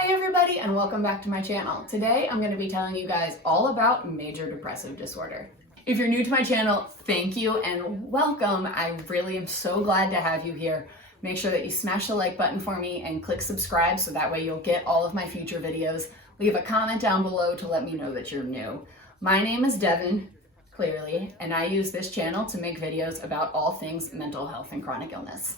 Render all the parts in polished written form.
Hey everybody, and welcome back to my channel. Today I'm going to be telling you guys all about major depressive disorder. If you're new to my channel, thank you and welcome. I really am so glad to have you here. Make sure that you smash the like button for me and click subscribe so that way you'll get all of my future videos. Leave a comment down below to let me know that you're new. My name is Devin, clearly, and I use this channel to make videos about all things mental health and chronic illness.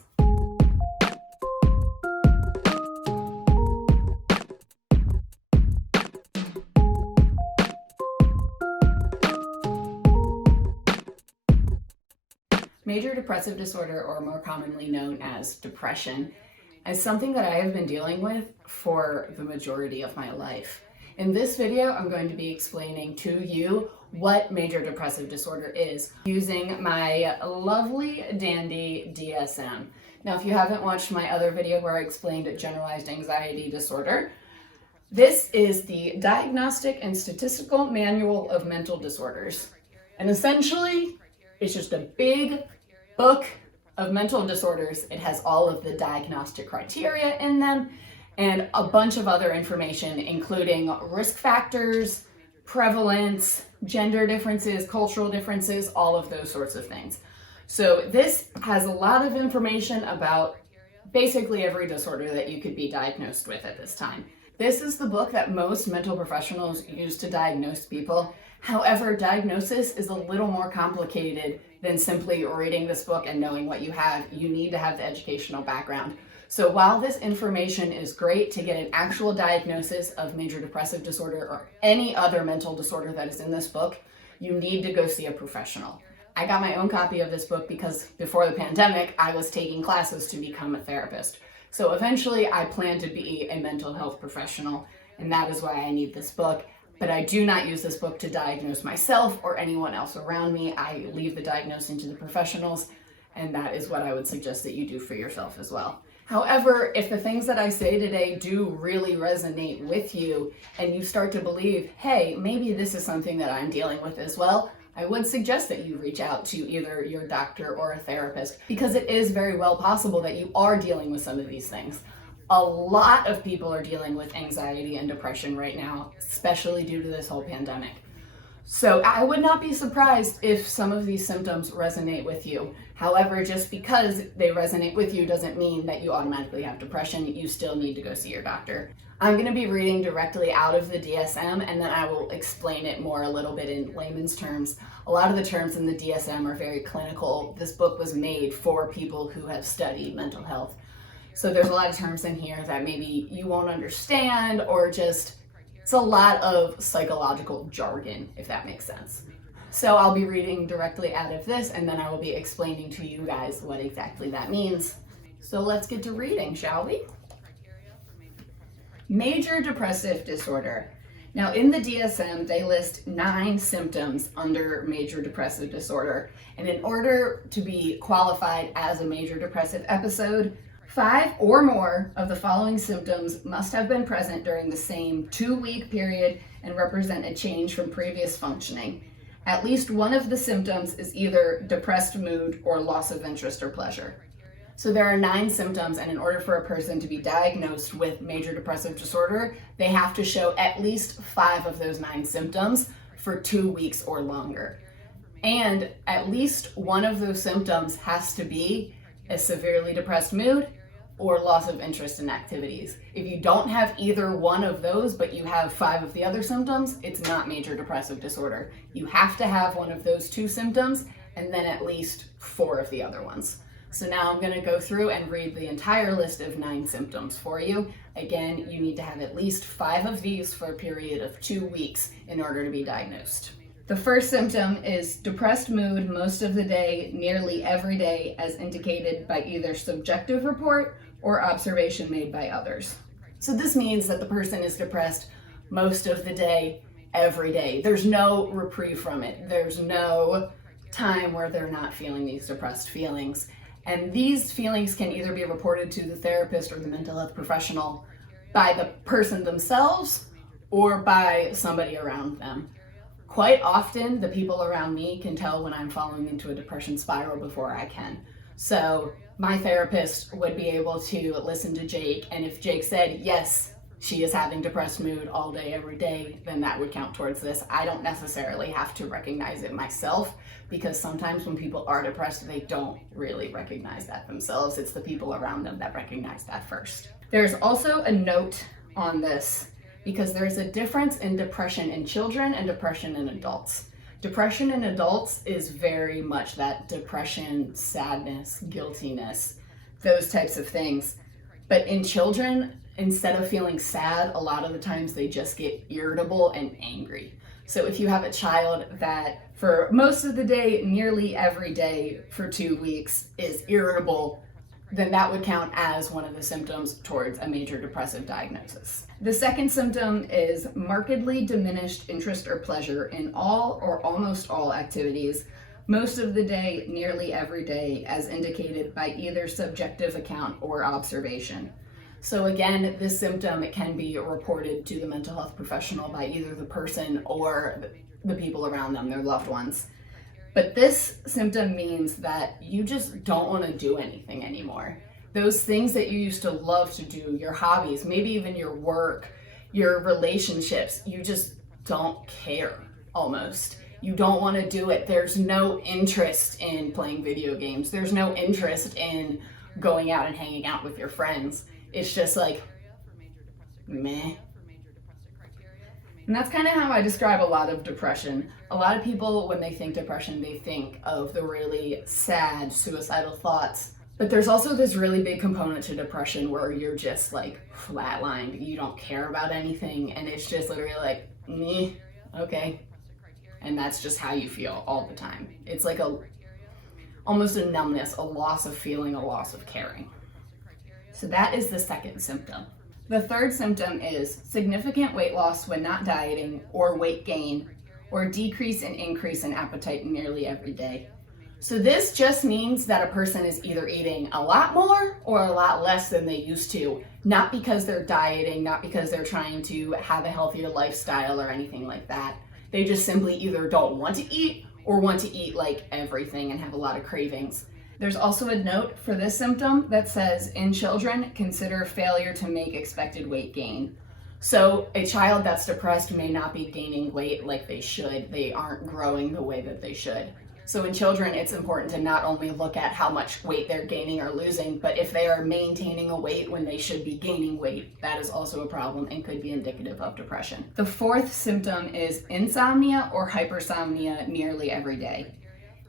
Major depressive disorder, or more commonly known as depression, is something that I have been dealing with for the majority of my life. In this video, I'm going to be explaining to you what major depressive disorder is using my lovely dandy DSM. Now, if you haven't watched my other video where I explained generalized anxiety disorder, this is the Diagnostic and Statistical Manual of Mental Disorders. And essentially, it's just a big book of mental disorders. It has all of the diagnostic criteria in them and a bunch of other information, including risk factors, prevalence, gender differences, cultural differences, all of those sorts of things. So this has a lot of information about basically every disorder that you could be diagnosed with at this time. This is the book that most mental professionals use to diagnose people. However, diagnosis is a little more complicated than simply reading this book and knowing what you have. You need to have the educational background. So while this information is great to get an actual diagnosis of major depressive disorder or any other mental disorder that is in this book, you need to go see a professional. I got my own copy of this book because before the pandemic, I was taking classes to become a therapist. So eventually I plan to be a mental health professional, and that is why I need this book. But I do not use this book to diagnose myself or anyone else around me. I leave the diagnosing to the professionals, and that is what I would suggest that you do for yourself as well. However, if the things that I say today do really resonate with you and you start to believe, hey, maybe this is something that I'm dealing with as well, I would suggest that you reach out to either your doctor or a therapist, because it is very well possible that you are dealing with some of these things. A lot of people are dealing with anxiety and depression right now, especially due to this whole pandemic. So I would not be surprised if some of these symptoms resonate with you. However, just because they resonate with you doesn't mean that you automatically have depression. You still need to go see your doctor. I'm going to be reading directly out of the DSM, and then I will explain it more a little bit in layman's terms. A lot of the terms in the DSM are very clinical. This book was made for people who have studied mental health. So there's a lot of terms in here that maybe you won't understand, or just it's a lot of psychological jargon, if that makes sense. So I'll be reading directly out of this, and then I will be explaining to you guys what exactly that means. So let's get to reading, shall we? Major depressive disorder. Now in the DSM, they list 9 symptoms under major depressive disorder. And in order to be qualified as a major depressive episode, 5 or more of the following symptoms must have been present during the same 2-week period and represent a change from previous functioning. At least one of the symptoms is either depressed mood or loss of interest or pleasure. So there are 9 symptoms, and in order for a person to be diagnosed with major depressive disorder, they have to show at least 5 of those 9 symptoms for 2 weeks or longer. And at least one of those symptoms has to be a severely depressed mood or loss of interest in activities. If you don't have either one of those, but you have 5 of the other symptoms, it's not major depressive disorder. You have to have one of those 2 symptoms and then at least 4 of the other ones. So now I'm gonna go through and read the entire list of 9 symptoms for you. Again, you need to have at least 5 of these for a period of 2 weeks in order to be diagnosed. The first symptom is depressed mood most of the day, nearly every day, as indicated by either subjective report or observation made by others. So this means that the person is depressed most of the day, every day. There's no reprieve from it. There's no time where they're not feeling these depressed feelings. And these feelings can either be reported to the therapist or the mental health professional by the person themselves or by somebody around them. Quite often, the people around me can tell when I'm falling into a depression spiral before I can. So my therapist would be able to listen to Jake, and if Jake said, yes, she is having depressed mood all day, every day, then that would count towards this. I don't necessarily have to recognize it myself, because sometimes when people are depressed, they don't really recognize that themselves. It's the people around them that recognize that first. There's also a note on this, because there's a difference in depression in children and depression in adults. Depression in adults is very much that depression, sadness, guiltiness, those types of things. But in children, instead of feeling sad, a lot of the times they just get irritable and angry. So if you have a child that for most of the day, nearly every day for 2 weeks is irritable, then that would count as one of the symptoms towards a major depressive diagnosis. The second symptom is markedly diminished interest or pleasure in all or almost all activities, most of the day, nearly every day, as indicated by either subjective account or observation. So again, this symptom, it can be reported to the mental health professional by either the person or the people around them, their loved ones. But this symptom means that you just don't want to do anything anymore. Those things that you used to love to do, your hobbies, maybe even your work, your relationships, you just don't care almost. You don't want to do it. There's no interest in playing video games. There's no interest in going out and hanging out with your friends. It's just like, meh. And that's kind of how I describe a lot of depression. A lot of people, when they think depression, they think of the really sad, suicidal thoughts. But there's also this really big component to depression where you're just like flatlined. You don't care about anything. And it's just literally like, meh, okay. And that's just how you feel all the time. It's like almost a numbness, a loss of feeling, a loss of caring. So that is the second symptom. The third symptom is significant weight loss when not dieting, or weight gain, or decrease and increase in appetite nearly every day. So this just means that a person is either eating a lot more or a lot less than they used to, not because they're dieting, not because they're trying to have a healthier lifestyle or anything like that. They just simply either don't want to eat or want to eat like everything and have a lot of cravings. There's also a note for this symptom that says, in children, consider failure to make expected weight gain. So a child that's depressed may not be gaining weight like they should. They aren't growing the way that they should. So in children, it's important to not only look at how much weight they're gaining or losing, but if they are maintaining a weight when they should be gaining weight, that is also a problem and could be indicative of depression. The fourth symptom is insomnia or hypersomnia nearly every day.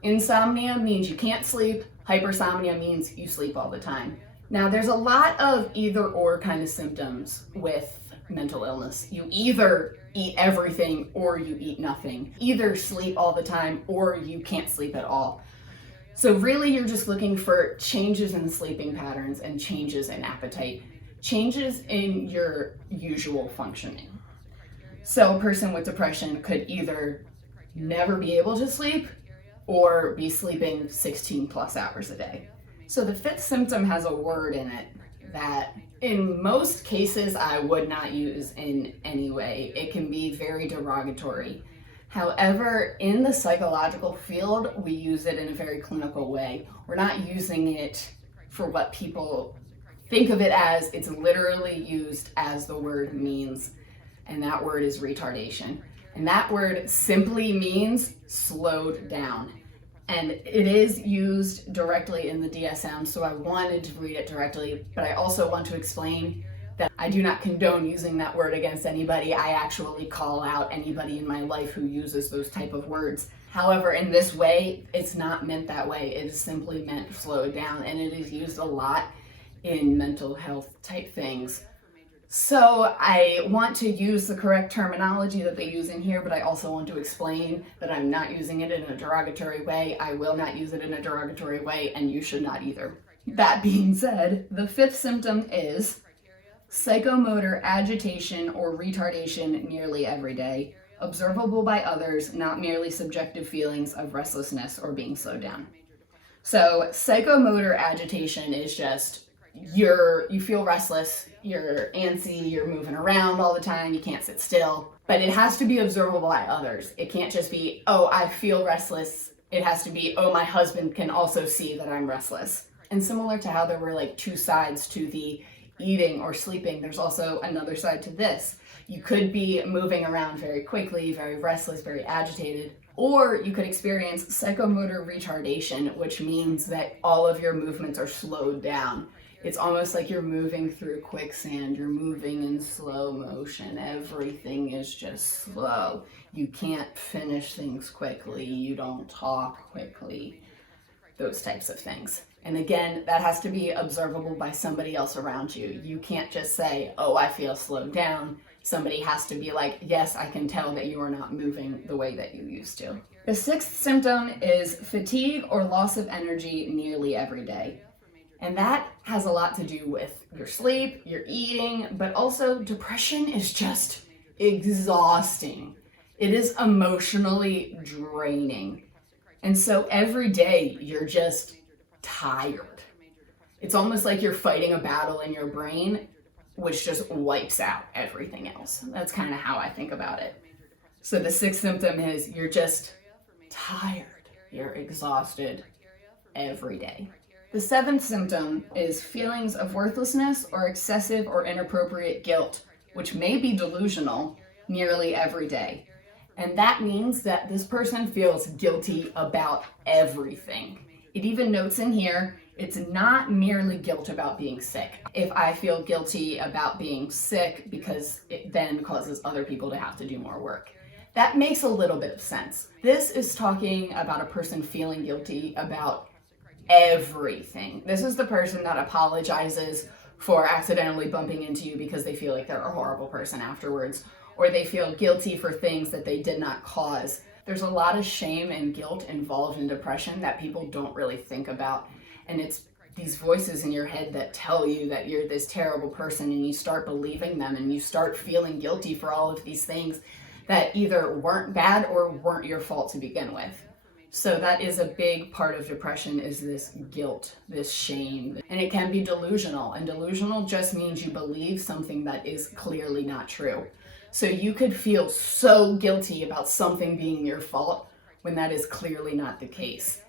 Insomnia means you can't sleep. Hypersomnia means you sleep all the time. Now, there's a lot of either or kind of symptoms with mental illness. You either eat everything or you eat nothing. Either sleep all the time or you can't sleep at all. So really, you're just looking for changes in sleeping patterns and changes in appetite, changes in your usual functioning. So a person with depression could either never be able to sleep or be sleeping 16 plus hours a day. So the fifth symptom has a word in it that in most cases I would not use in any way. It can be very derogatory. However, in the psychological field, we use it in a very clinical way. We're not using it for what people think of it as. It's literally used as the word means, and that word is retardation. And that word simply means slowed down. And it is used directly in the DSM, so I wanted to read it directly, but I also want to explain that I do not condone using that word against anybody. I actually call out anybody in my life who uses those type of words. However, in this way, it's not meant that way. It is simply meant slowed down, and it is used a lot in mental health type things. So I want to use the correct terminology that they use in here, but I also want to explain that I'm not using it in a derogatory way. I will not use it in a derogatory way, and you should not either. That being said, the fifth symptom is psychomotor agitation or retardation nearly every day, observable by others, not merely subjective feelings of restlessness or being slowed down. So psychomotor agitation is just you feel restless, you're antsy, you're moving around all the time, you can't sit still, but it has to be observable by others. It can't just be, oh, I feel restless. It has to be, oh, my husband can also see that I'm restless. And similar to how there were like two sides to the eating or sleeping. There's also another side to this. You could be moving around very quickly, very restless, very agitated, or you could experience psychomotor retardation, which means that all of your movements are slowed down. It's almost like you're moving through quicksand. You're moving in slow motion. Everything is just slow. You can't finish things quickly. You don't talk quickly. Those types of things. And again, that has to be observable by somebody else around you. You can't just say, oh, I feel slowed down. Somebody has to be like, yes, I can tell that you are not moving the way that you used to. The sixth symptom is fatigue or loss of energy nearly every day. And that has a lot to do with your sleep, your eating, but also depression is just exhausting. It is emotionally draining. And so every day you're just tired. It's almost like you're fighting a battle in your brain, which just wipes out everything else. That's kind of how I think about it. So the sixth symptom is you're just tired. You're exhausted every day. The seventh symptom is feelings of worthlessness or excessive or inappropriate guilt, which may be delusional, nearly every day. And that means that this person feels guilty about everything. It even notes in here, it's not merely guilt about being sick. If I feel guilty about being sick because it then causes other people to have to do more work. That makes a little bit of sense. This is talking about a person feeling guilty about everything. This is the person that apologizes for accidentally bumping into you because they feel like they're a horrible person afterwards, or they feel guilty for things that they did not cause. There's a lot of shame and guilt involved in depression that people don't really think about. And it's these voices in your head that tell you that you're this terrible person, and you start believing them and you start feeling guilty for all of these things that either weren't bad or weren't your fault to begin with. So that is a big part of depression, is this guilt, this shame. And it can be delusional, and delusional just means you believe something that is clearly not true. So you could feel so guilty about something being your fault when that is clearly not the case.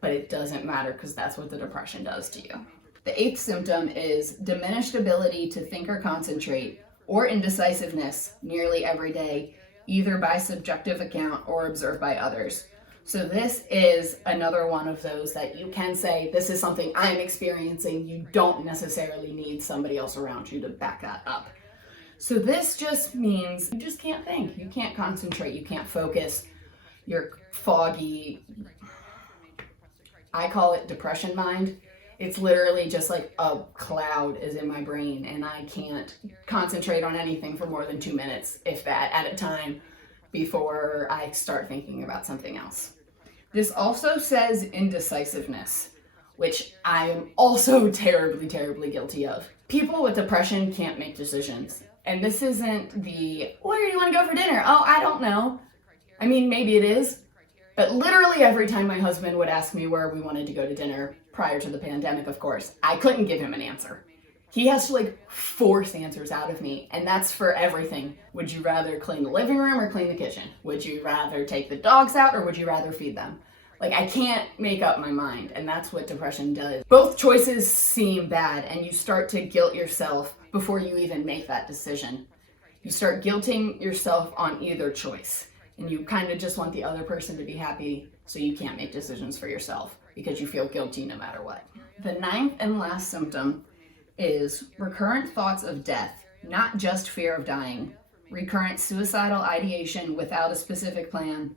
But it doesn't matter, because that's what the depression does to you. The eighth symptom is diminished ability to think or concentrate, or indecisiveness nearly every day, either by subjective account or observed by others. So this is another one of those that you can say, this is something I'm experiencing. You don't necessarily need somebody else around you to back that up. So this just means you just can't think. You can't concentrate. You can't focus. You're foggy. I call it depression mind. It's literally just like a cloud is in my brain, and I can't concentrate on anything for more than 2 minutes, if that, at a time, before I start thinking about something else. This also says indecisiveness, which I am also terribly, terribly guilty of. People with depression can't make decisions. And this isn't the, where do you want to go for dinner? Oh, I don't know. I mean, maybe it is. But literally every time my husband would ask me where we wanted to go to dinner, prior to the pandemic, of course, I couldn't give him an answer. He has to force answers out of me, and that's for everything. Would you rather clean the living room or clean the kitchen? Would you rather take the dogs out or would you rather feed them? I can't make up my mind, and that's what depression does. Both choices seem bad, and you start to guilt yourself before you even make that decision. You start guilting yourself on either choice, and you kind of just want the other person to be happy, so you can't make decisions for yourself because you feel guilty no matter what. The ninth and last symptom is recurrent thoughts of death, not just fear of dying, recurrent suicidal ideation without a specific plan,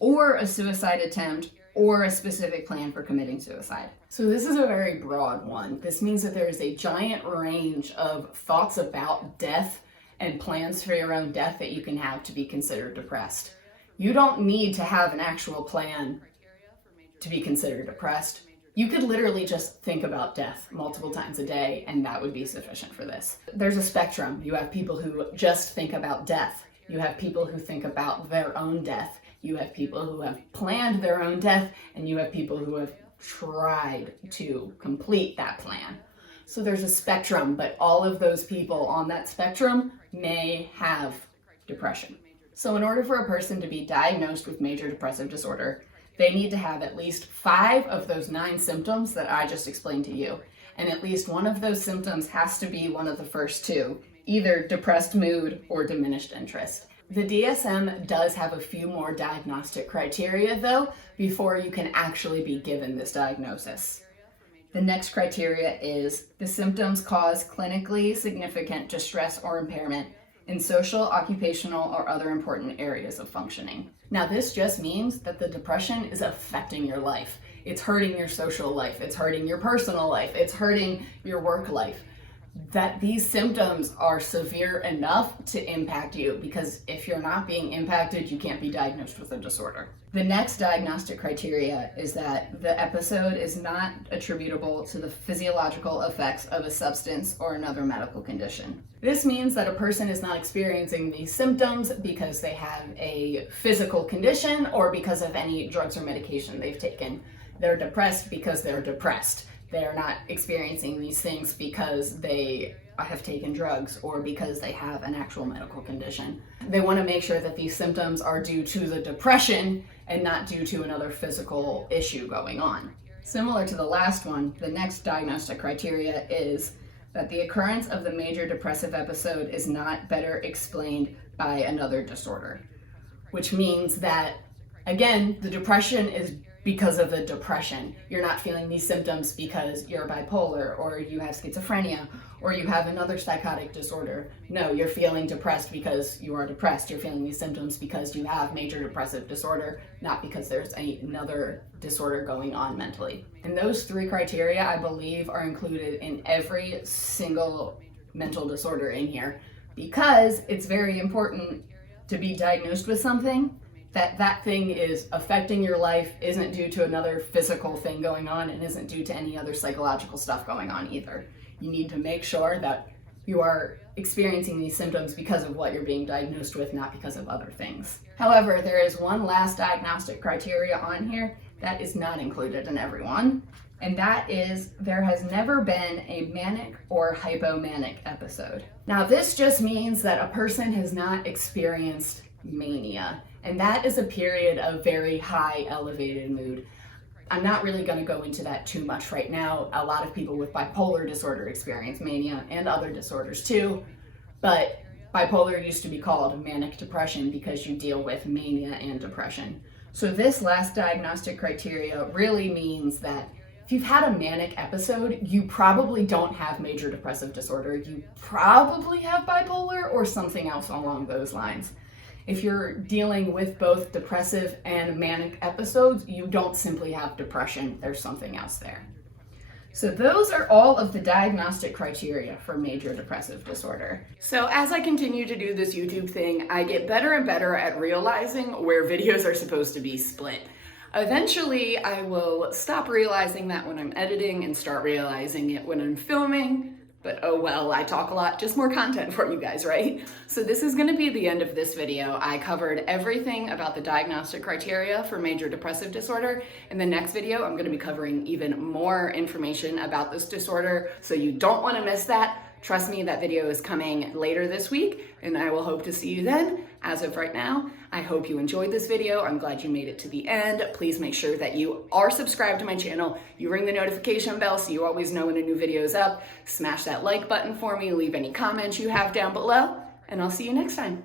or a suicide attempt, or a specific plan for committing suicide. So this is a very broad one. This means that there is a giant range of thoughts about death and plans for your own death that you can have to be considered depressed. You don't need to have an actual plan to be considered depressed. You could literally just think about death multiple times a day, and that would be sufficient for this. There's a spectrum. You have people who just think about death. You have people who think about their own death. You have people who have planned their own death, and you have people who have tried to complete that plan. So there's a spectrum, but all of those people on that spectrum may have depression. So in order for a person to be diagnosed with major depressive disorder, they need to have at least 5 of those 9 symptoms that I just explained to you. and at least one of those symptoms has to be one of the first two, either depressed mood or diminished interest. The DSM does have a few more diagnostic criteria though, before you can actually be given this diagnosis. The next criteria is the symptoms cause clinically significant distress or impairment in social, occupational, or other important areas of functioning. Now, this just means that the depression is affecting your life. It's hurting your social life, it's hurting your personal life, it's hurting your work life. That these symptoms are severe enough to impact you, because if you're not being impacted, you can't be diagnosed with a disorder. The next diagnostic criteria is that the episode is not attributable to the physiological effects of a substance or another medical condition. This means that a person is not experiencing these symptoms because they have a physical condition or because of any drugs or medication they've taken. They're depressed because they're depressed. They're not experiencing these things because they have taken drugs or because they have an actual medical condition. They want to make sure that these symptoms are due to the depression and not due to another physical issue going on. Similar to the last one, the next diagnostic criteria is that the occurrence of the major depressive episode is not better explained by another disorder, which means that, again, the depression is because of the depression. You're not feeling these symptoms because you're bipolar or you have schizophrenia or you have another psychotic disorder. No, you're feeling depressed because you are depressed. You're feeling these symptoms because you have major depressive disorder, not because there's another disorder going on mentally. And those three criteria, I believe, are included in every single mental disorder in here, because it's very important to be diagnosed with something that thing is affecting your life, isn't due to another physical thing going on, and isn't due to any other psychological stuff going on either. You need to make sure that you are experiencing these symptoms because of what you're being diagnosed with, not because of other things. However, there is one last diagnostic criteria on here that is not included in everyone, and that is there has never been a manic or hypomanic episode. Now, this just means that a person has not experienced mania, and that is a period of very high elevated mood. I'm not really going to go into that too much right now. A lot of people with bipolar disorder experience mania and other disorders too, but bipolar used to be called manic depression because you deal with mania and depression. So this last diagnostic criteria really means that if you've had a manic episode, you probably don't have major depressive disorder. You probably have bipolar or something else along those lines. If you're dealing with both depressive and manic episodes, you don't simply have depression, there's something else there. So those are all of the diagnostic criteria for major depressive disorder. So as I continue to do this YouTube thing, I get better and better at realizing where videos are supposed to be split. Eventually, I will stop realizing that when I'm editing and start realizing it when I'm filming. But oh well, I talk a lot, just more content for you guys, right? So this is gonna be the end of this video. I covered everything about the diagnostic criteria for major depressive disorder. In the next video, I'm gonna be covering even more information about this disorder, so you don't wanna miss that. Trust me, that video is coming later this week, and I will hope to see you then. As of right now, I hope you enjoyed this video. I'm glad you made it to the end. Please make sure that you are subscribed to my channel. You ring the notification bell so you always know when a new video is up. Smash that like button for me, leave any comments you have down below, and I'll see you next time.